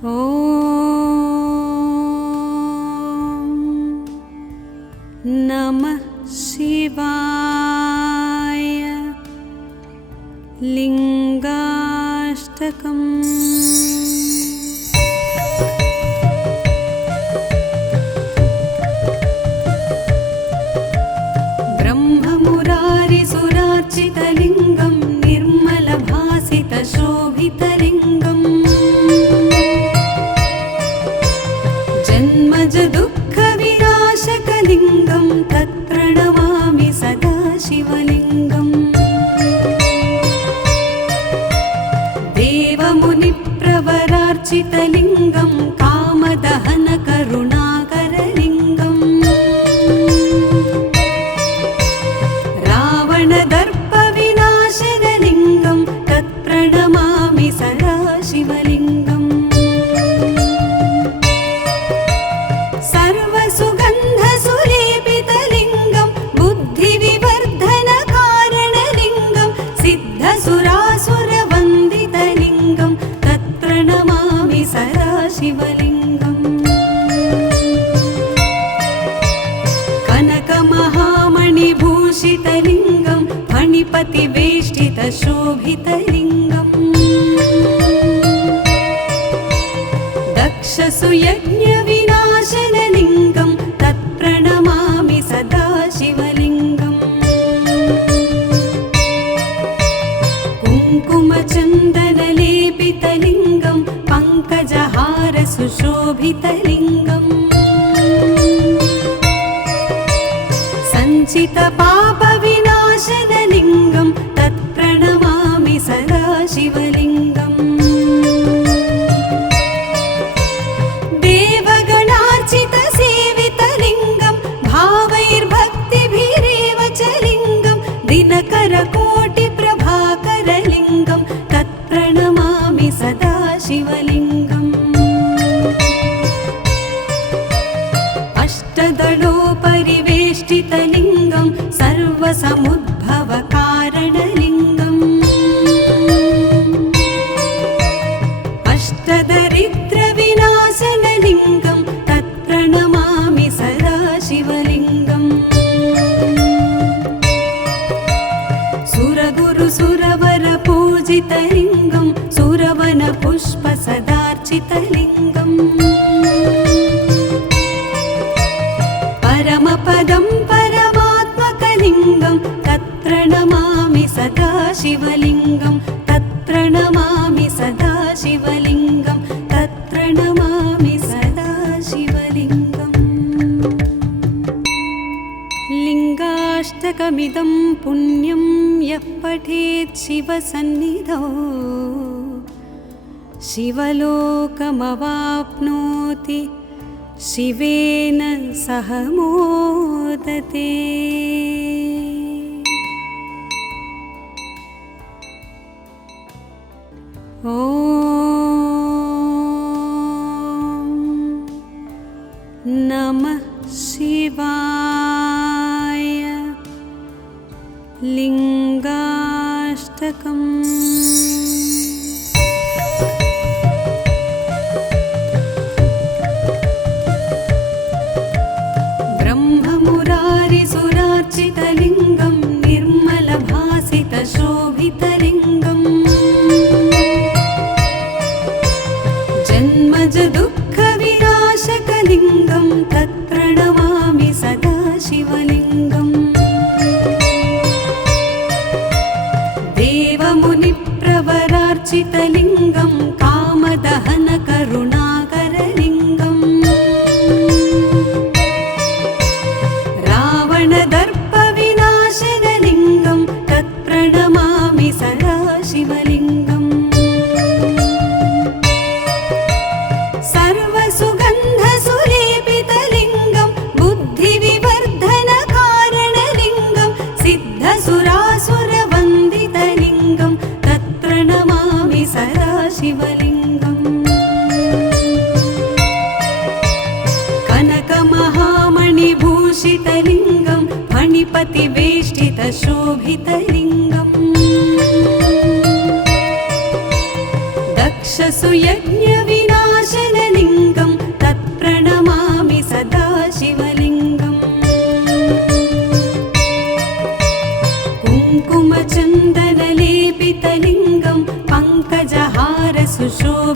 ॐ नमः शिवाय। लिंगाष्टकम्। ब्रह्ममुरारिसुरार्चितलिङ्गं निर्मलभासितशोभितलिङ्गम् जन्मज दुःखविनाशकलिङ्गं तत्प्रणमामि सदा शिवलिङ्गम्। देवमुनिप्रवरार्चितलिङ्गं कामदहनकरुणाकरलिङ्गम् रावणदर्पविनाशनलिङ्गं तत्प्रणमामि सदा शिवलिङ्गम्। सर्वसुगन्धसुलेपितलिङ्गं बुद्धिविवर्धनकारणलिङ्गं सिद्धसुरासुरवन्दितलिङ्गं तत्प्रणमामि सदा शिवलिङ्गम्। कनकमहामणिभूषितलिङ्गं फणिपतिवेष्टितशोभितलिङ्गम् दक्षसुयज्ञविनाशनलिङ्गं तत्प्रणमामि सदा शिवलिङ्गम्। कुङ्कुमचन्दनलेपितलिङ्गं पङ्कजहारसुशोभितलिङ्गम् सञ्चितपापविनाशनलिङ्गं तत्प्रणमामि सदा शिवलिङ्गम्। देवगणार्चितसेवितलिङ्गं भावैर्भक्तिभिरेव च लिङ्गं दिनकरकोटिप्रभाकरलिङ्गं तत्प्रणमामि सदा शिवलिङ्गम्। अष्टदलोपरिवेष्टितलिङ्गं सर्वसमुद्भवकारणलिङ्गम् अष्टदरिद्रविनाशनलिङ्गं तत्प्रणमामि सदा शिवलिङ्गम्। सुरगुरुसुरवरपूजितलिङ्गं सुरवनपुष्पसदार्चितलिङ्गम् परमपदं परमात्मकलिङ्गं तत्प्रणमामि सदा शिवलिङ्गं तत्प्रणमामि सदा शिवलिङ्गं तत्प्रणमामि सदा शिवलिङ्गम्। लिङ्गाष्टकमिदं पुण्यं यः पठेत् शिवसन्निधौ शिवलोकमवाप्नोति शिवेन सह मोदते। ॐ नमः शिवाय। लिङ्गाष्टकम्। ब्रह्ममुरारिसुरार्चितलिङ्गं निर्मलभासितशोभितलिङ्गम् जन्मज दुःखविनाशकलिङ्गं तत्प्रणमामि सदा शिवलिङ्गम्। देवमुनिप्रवरार्चितलिङ्गं कामदहनकरुणाकरलिङ्गम् रावणदर्पविनाशनलिङ्गं तत्प्रणमामि सदा शिवलिङ्गम्। सर्वसुगन्धसुलेपितलिङ्गं बुद्धिविवर्धनकारणलिङ्गं सिद्धसुरासुरवन्दितलिङ्गं तत्प्रणमामि सदा शिवलिङ्गम्। कनकमहामणिभूषितलिङ्गं फणिपतिवेष्टितशोभितलिङ्गम् दक्षसुयज्ञविनाश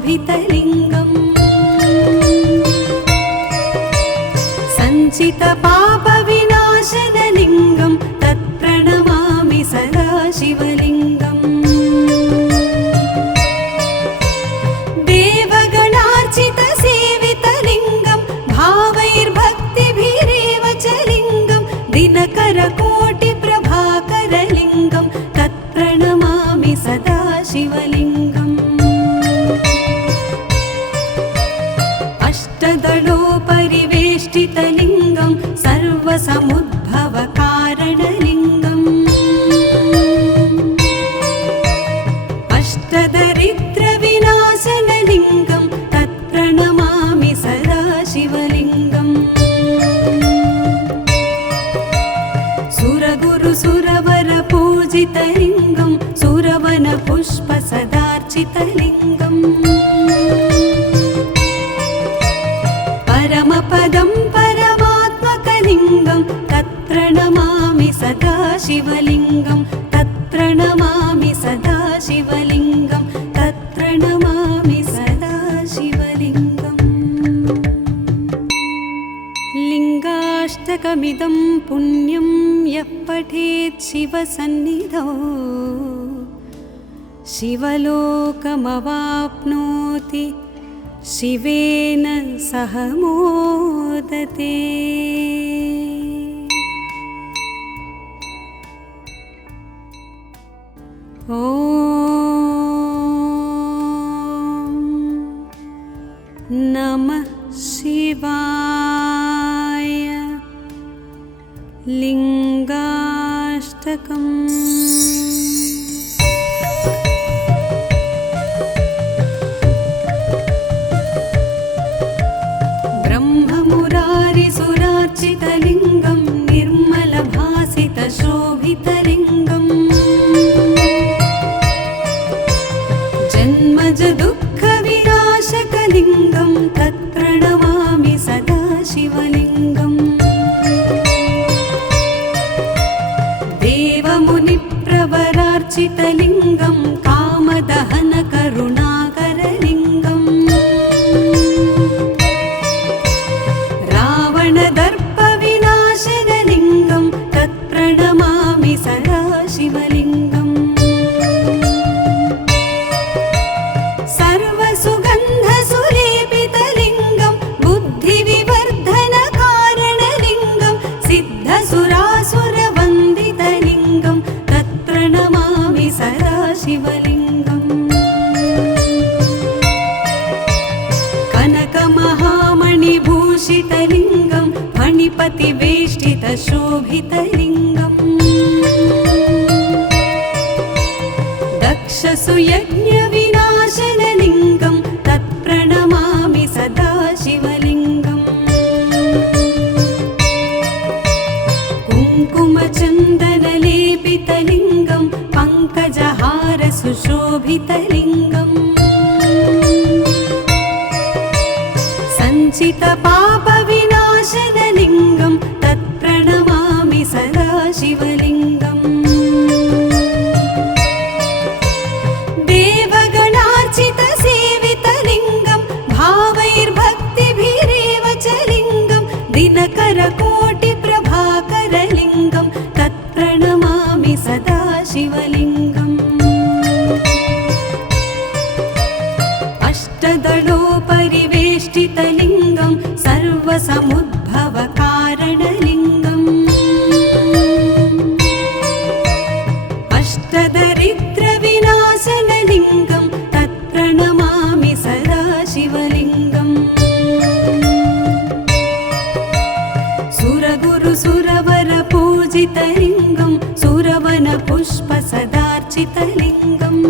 शोभितलिङ्गम् सञ्चितपापविनाशनलिङ्गं तत्प्रणमामि सदा शिवलिङ्गम् देवगणार्चितसेवितलिङ्गं भावैर्भक्तिभिरेव च लिङ्गं दिनकरकोटिप्रभाकरलिङ्गं तत्प्रणमामि सदा शिवलिङ्गम् अष्टदलोपरिवेष्टितलिङ्गं सर्वसमुद्भवकारणलिङ्गम् अष्टदरिद्रविनाशनलिङ्गं तत्प्रणमामि सदा शिवलिङ्गम् सुरगुरुसुरवरपूजितलिङ्गं सुरवनपुष्पसदार्चितलिङ्गम् परमपदं परमात्मकलिङ्गं तत्प्रणमामि सदा शिवलिङ्गं तत्प्रणमामि सदा शिवलिङ्गं तत्प्रणमामि सदा शिवलिङ्गम् लिङ्गाष्टकमिदं पुण्यं यः पठेत् शिवसन्निधौ शिवलोकमवाप्नोति शिवेन सह मोदते। ॐ नमः शिवाय। लिङ्गाष्टकम् ब्रह्ममुरारिसुरार्चितलिङ्गं निर्मलभासितशोभितलिङ्गम् जन्मजदुःखविनाशकलिङ्गं तत्प्रणमामि सदा शिवलिङ्गम् देवमुनिप्रवरार्चितलिङ्गं कामदहनकरुणाकरलिङ्गम् रावणदर्पविनाशनलिङ्गं तत्प्रणमामि सदा शिवलिङ्गम् सर्वसुगन्धसुलेपितलिङ्गं बुद्धिविवर्धनकारणलिङ्गं सिद्धसुरासुरवन्दितलिङ्गं तत्प्रणमामि सदा शिवलिङ्गम् कनकमहामणिभूषितलिङ्गं फणिपतिवेष्टितशोभितलिङ्गम् दक्षसुयज्ञविनाशनलिङ्गं तत्प्रणमामि सदा शिवलिङ्गम् कुङ्कुमचन्दनलेपितलिङ्गं पङ्कजहारसुशोभितलिङ्गम् सञ्चितपापविनाशनलिङ्गं तत्प्रणमामि सदा शिवलिङ्गम् देवगणार्चितसेवितलिङ्गं भावैर्भक्तिभिरेव च लिङ्गं दिनकरकोटिप्रभाकरलिङ्गं तत्प्रणमामि सदा शिवलिङ्गम् अष्टदलोपरिवेष्टितलिङ्गं सर्वसमुद्भवकारणलिङ्गम् अष्टदरिद्रविनाशनलिङ्गं तत्प्रणमामि सदा शिवलिङ्गम् सुरगुरुसुरवरपूजितलिङ्गं सुरवनपुष्पसदार्चितलिङ्गम्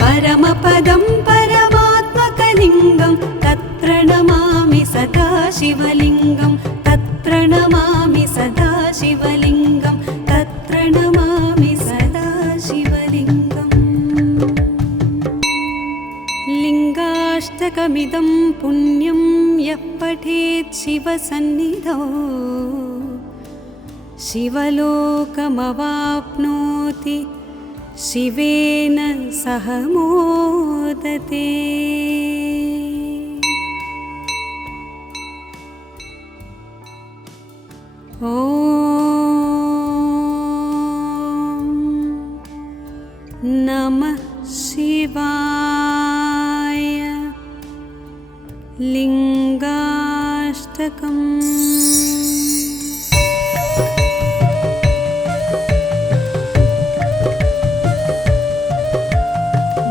परमपदं परमात्मकलिङ्गं तत्प्रणमामि सदा शिवलिङ्गं तत्प्रणमामि सदा शिवलिङ्गं तत्प्रणमामि सदा शिवलिङ्गम् लिङ्गाष्टकमिदं पुण्यं यः पठेत् शिवसन्निधौ शिवलोकमवाप्नोति शिवेन सह मोदते। ॐ नमः शिवाय। लिङ्गाष्टकम्।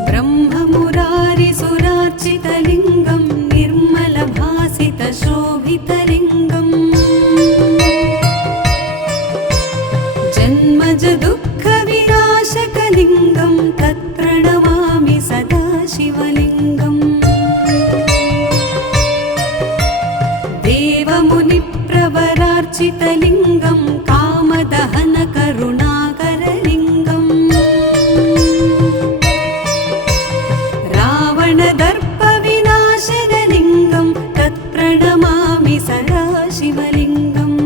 ब्रह्ममुरारिसुरार्चितलिङ्गं निर्मलभासितशोभितलिङ्गम् जन्मज दुःखविनाशकलिङ्गं तत्प्रणमामि सदा शिवलिङ्गम्। देवमुनिप्रवरार्चितलिङ्गं कामदहनकरुणाकरलिङ्गम् रावणदर्पविनाशनलिङ्गं तत्प्रणमामि सदा शिवलिङ्गम्।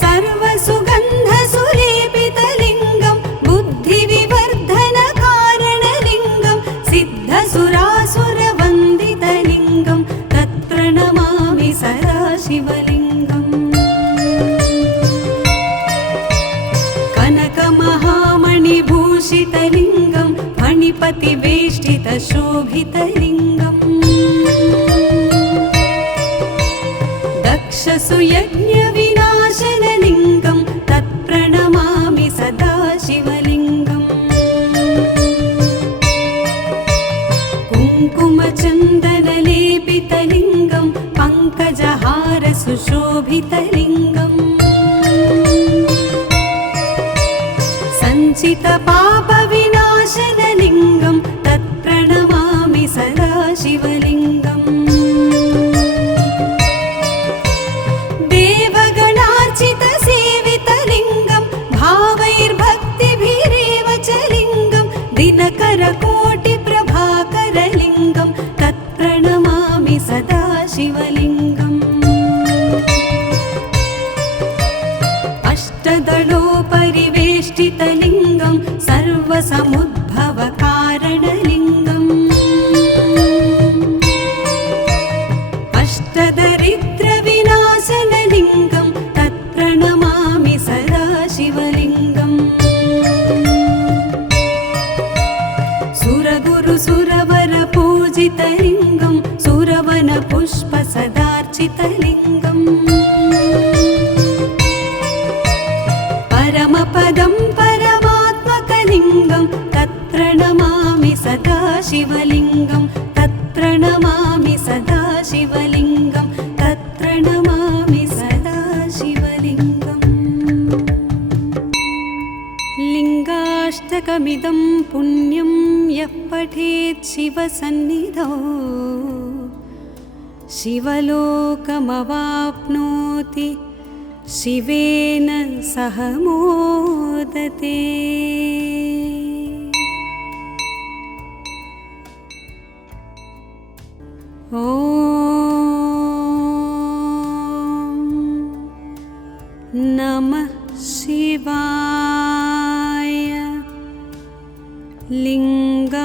सर्वसुगन्धसुलेपितलिङ्गं बुद्धिविवर्धनकारणलिङ्गं सिद्धसुरासुरवन्दितलिङ्गं तत्प्रणमामि सदा शिवलिङ्गम्। कनकमहामणिभूषितलिङ्गं फणिपतिवेष्टितशोभितलिङ्गम् दक्षसुयज्ञविनाशनलिङ्गं तत्प्रणमामि सदा शिवलिङ्गम्। कुङ्कुमचन्दनलेपितलिङ्गं पङ्कजहारसुशोभितलिङ्गम् सञ्चितपापविनाशनलिङ्गं तत्प्रणमामि सदा शिवलिङ्गम्। देवगणार्चितसेवितलिङ्गं भावैर्भक्तिभिरेव च लिङ्गं दिनकरकोटिप्रभाकरलिङ्गं तत्प्रणमामि सदा शिवलिङ्गम्। अष्टदलोपरिवेष्टितलिङ्गं सर्वसमुद्भवकारणलिङ्गम् अष्टदरिद्रविनाशनलिङ्गं तत्प्रणमामि सदा शिवलिङ्गम्। सुरगुरुसुरवरपूजितलिङ्गं सुरवनपुष्पसदार्चितलिङ्गम् परमपदं परमात्मकलिङ्गं तत्प्रणमामि सदा शिवलिङ्गं तत्प्रणमामि सदा शिवलिङ्गं तत्प्रणमामि सदा शिवलिङ्गम्। लिङ्गाष्टकमिदं पुण्यं यः पठेत् शिवसन्निधौ शिवलोकमवाप्नोति शिवेन सह मोदते। ॐ नमः शिवाय। लिङ्गाष्टकम्।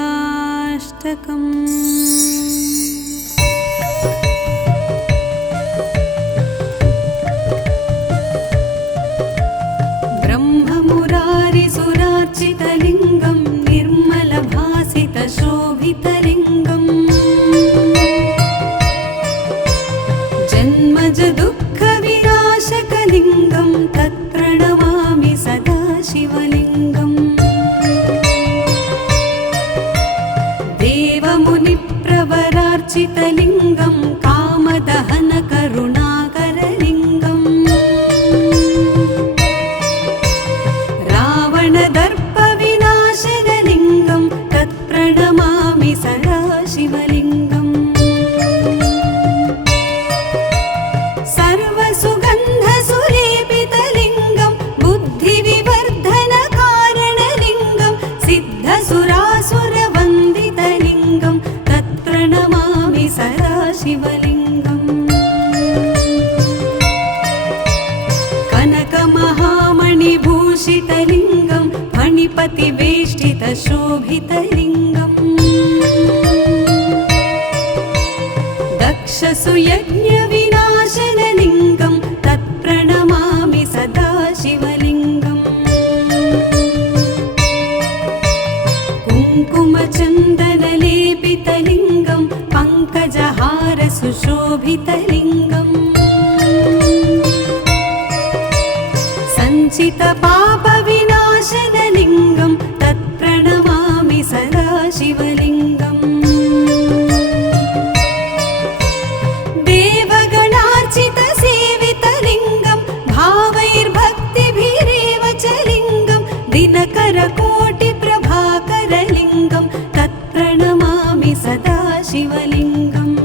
ब्रह्ममुरारिसुरार्चितलिङ्गं निर्मलभासितशोभितलिङ्गम् जन्मज दुःखविनाशकलिङ्गं तत्प्रणमामि सदा शिवलिङ्गम्। देवमुनिप्रवरार्चितलिङ्गं कामदहनकरुणाकरलिङ्गम् रावणदर्पविनाशनलिङ्गं तत्प्रणमामि सदा शिवलिङ्गम्। सर्वसुगन्धसुलेपितलिङ्गं बुद्धिविवर्धनकारणलिङ्गं सिद्धसुरासुरवन्दितलिङ्गं तत्प्रणमामि सदा शिवलिङ्गम्। मणिपतिवेष्टितशोभितलिङ्गम् दक्षसुयज्ञविनाशनलिङ्गं तत्प्रणमामि सदा शिवलिङ्गम् कुङ्कुमचन्दनलेपितलिङ्गं पङ्कजहारसुशोभितलिङ्गम् सञ्चितपापविनाशनलिङ्गं तत्प्रणमामि सदा शिवलिङ्गम् देवगणार्चितसेवितलिङ्गं भावैर्भक्तिभिरेव च लिङ्गं दिनकरकोटिप्रभाकरलिङ्गं तत्प्रणमामि सदा शिवलिङ्गम्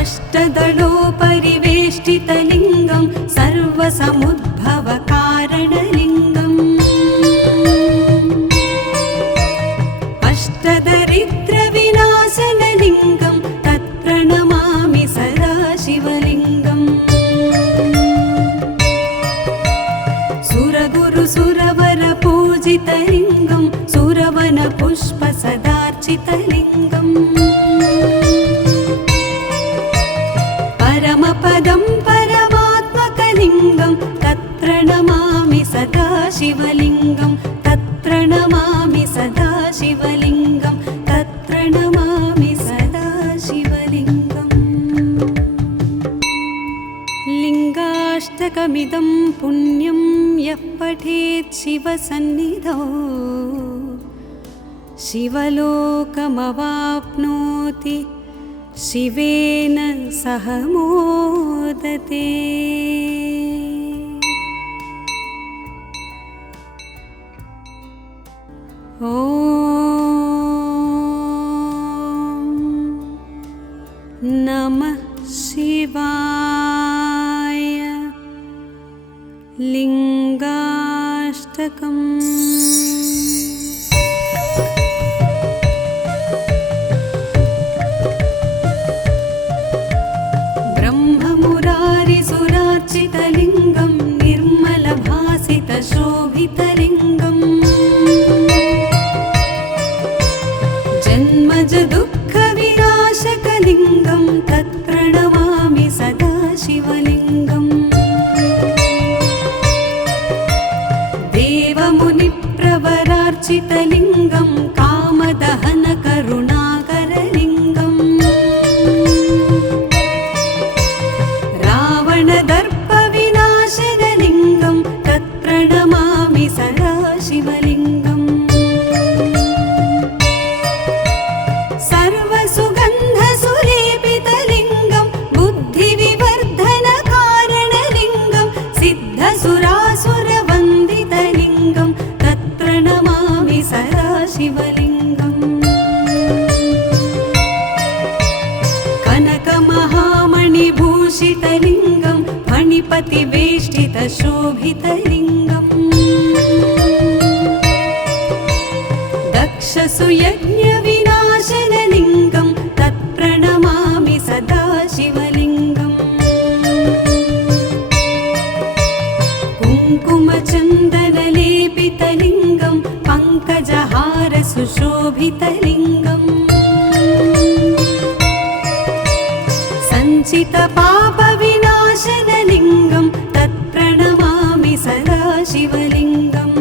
अष्टदलोपरिवेष्टितलिङ्गं सर्वसमुद्भवकारणलिङ्गम् अष्टदरिद्रविनाशनलिङ्गं तत्प्रणमामि सदा शिवलिङ्गम् सुरगुरुसुरवरपूजितलिङ्गं सुरवनपुष्पसदार्चितलिङ्गम् परमपदं परमात्मकलिङ्गं तत्प्रणमामि सदा शिवलिङ्गं तत्प्रणमामि सदा शिवलिङ्गं तत्प्रणमामि सदा शिवलिङ्गम् लिङ्गाष्टकमिदं पुण्यं यः पठेत् शिवसन्निधौ शिवलोकमवाप्नोति शिवेन सह मोदते। ॐ नमः शिवाय। लिङ्गाष्टकम्। ब्रह्ममुरारिसुरार्चितलिङ्गं निर्मलभासितशोभितलिङ्गम् जन्मजदुःखविनाशकलिङ्गं तत्प्रणमामि सदा शिवलिङ्गम् देवमुनिप्रवरार्चितलिङ्गं कामदहनकरुणाकरलिङ्गम् रावणदर्पविनाशनलिङ्गं तत्प्रणमामि सदा शिवलिङ्गम् सर्वसुगन्धसुलेपितलिङ्गं बुद्धिविवर्धनकारणलिङ्गं सिद्धसुरासुरवन्दितलिङ्गं तत्प्रणमामि सदा शिवलिङ्गम् कनकमहामणिभूषितलिङ्गं मणिपतिवेष्टितशोभितलिङ्गम् दक्षसुयज्ञविनाशनलिङ्गं तत्प्रणमामि सदा शिवलिङ्गम् कुङ्कुमचन्दनलेपितलिङ्गं पङ्कजहारसुशोभितलिङ्गम् सञ्चितपापविनाशनलिङ्गं तत्प्रणमामि सदा शिवलिङ्गम्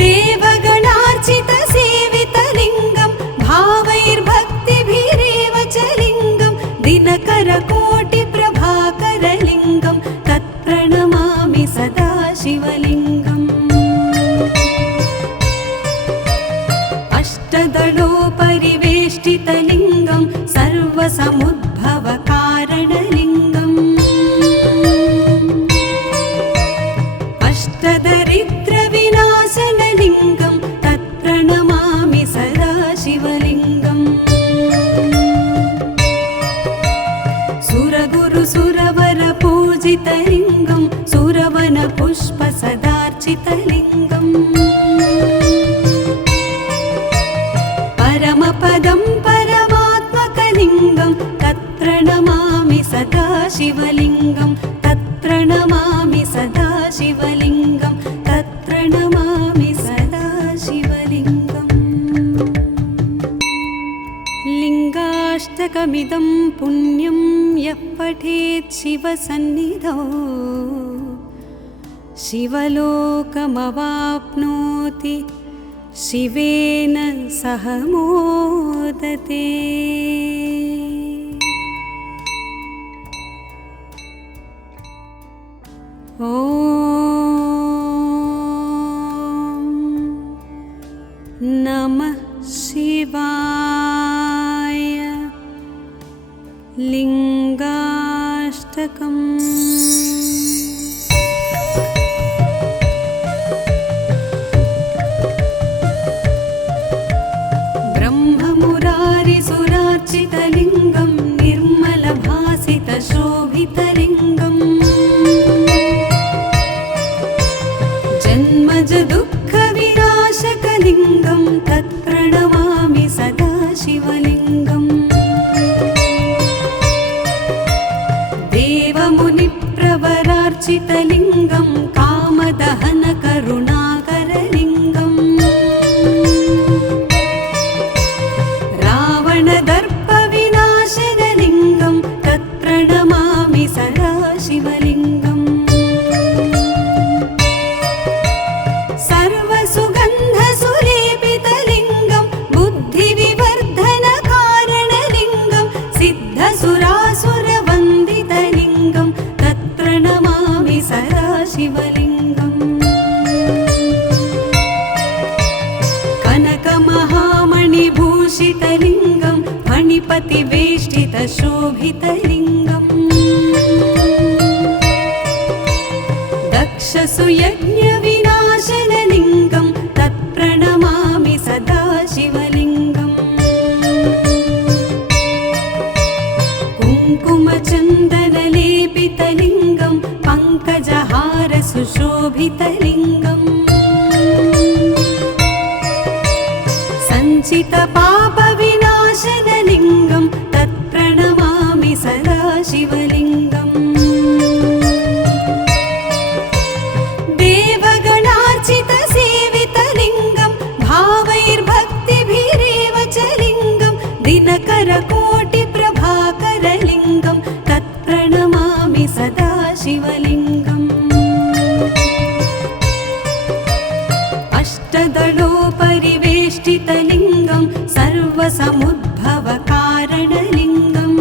देवगणार्चितसेवितलिङ्गं भावैर्भक्तिभिरेव च लिङ्गं दिनकरकोटिप्रभाकरलिङ्गं तत्प्रणमामि सदा शिवलिङ्गम् अष्टदलोपरिवेष्टितलिङ्गं सर्वसमुद्भवकारणलिङ्गम् अष्टदरिद्रविनाशनलिङ्गं तत्प्रणमामि सदा शिवलिङ्गम् सुरगुरुसुरवरपूजितलिङ्गं सुरवनपुष्पसदार्चितलिङ्गम् परमपदं परमात्मकलिङ्गं तत्प्रणमामि सदा शिवलिङ्गं तत्प्रणमामि नमामि सदा शिवलिङ्गं तत्र नमामि सदा शिवलिङ्गम् लिङ्गाष्टकमिदं पुण्यं यः पठेत् शिवसन्निधौ शिवलोकमवाप्नोति शिवेन सह मोदते। ॐ नमः शिवाय। लिङ्गाष्टकम्। ब्रह्ममुरारिसुरार्चितलिङ्गं निर्मलभासितशोभितलिङ्गम् जन्मज दुःखविनाशकलिङ्गं तत्प्रणमामि सदा शिवलिङ्गम् देवमुनिप्रवरार्चितलिङ्गं कामदहनकरुणाकरलिङ्गम् रावणदर्पविनाशनलिङ्गं तत्प्रणमामि सदा शिवलिङ्गम् सर्वसुगन्धसुलेपितलिङ्गं बुद्धिविवर्धनकारणलिङ्गं सिद्धसुरासुरवन्दितलिङ्गं तत्प्रणमामि सदा शिवलिङ्गम् कनकमहामणिभूषितलिङ्गं फणिपतिवेष्टितशोभितलिङ्गम् दक्षसुयज्ञविनाशनलिङ्गं तत्प्रणमामि सदा शिवलिङ्गम् कुङ्कुमचन्दनलेपितलिङ्गं पङ्कजहारसुशोभितलिङ्गम् सञ्चितपापविनाशनलिङ्गं तत्प्रणमामि सदा शिवलिङ्गम् देवगणार्चितसेवितलिङ्गं भावैर्भक्तिभिरेव च लिङ्गं दिनकरकोटिप्रभाकरलिङ्गं तत्प्रणमामि सदा शिवलिङ्गम् अष्टदलोपरिवेष्टितलिङ्गं सर्वसमुद्भवकारणलिङ्गम्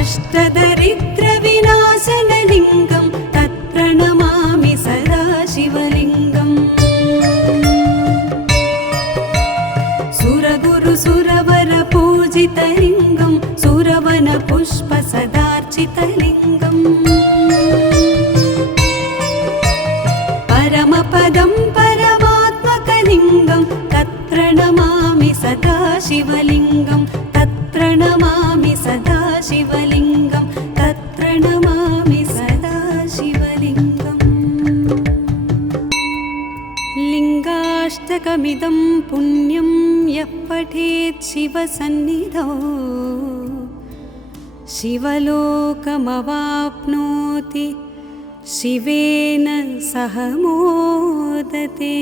अष्टदरिद्रविनाशनलिङ्गं तत्प्रणमामि सदा शिवलिङ्गम् सुरगुरुसुरवरपूजितलिङ्गं सुरवनपुष्पसदार्चितलिङ्गम् परमपदं परमात्मकलिङ्गं तत्प्रणमामि सदा शिवलिङ्गं तत्प्रणमामि सदा शिवलिङ्गं तत्प्रणमामि सदा शिवलिङ्गम् लिङ्गाष्टकमिदं पुण्यं यः पठेत् शिवसन्निधौ शिवलोकमवाप्नोति शिवेन सह मोदते।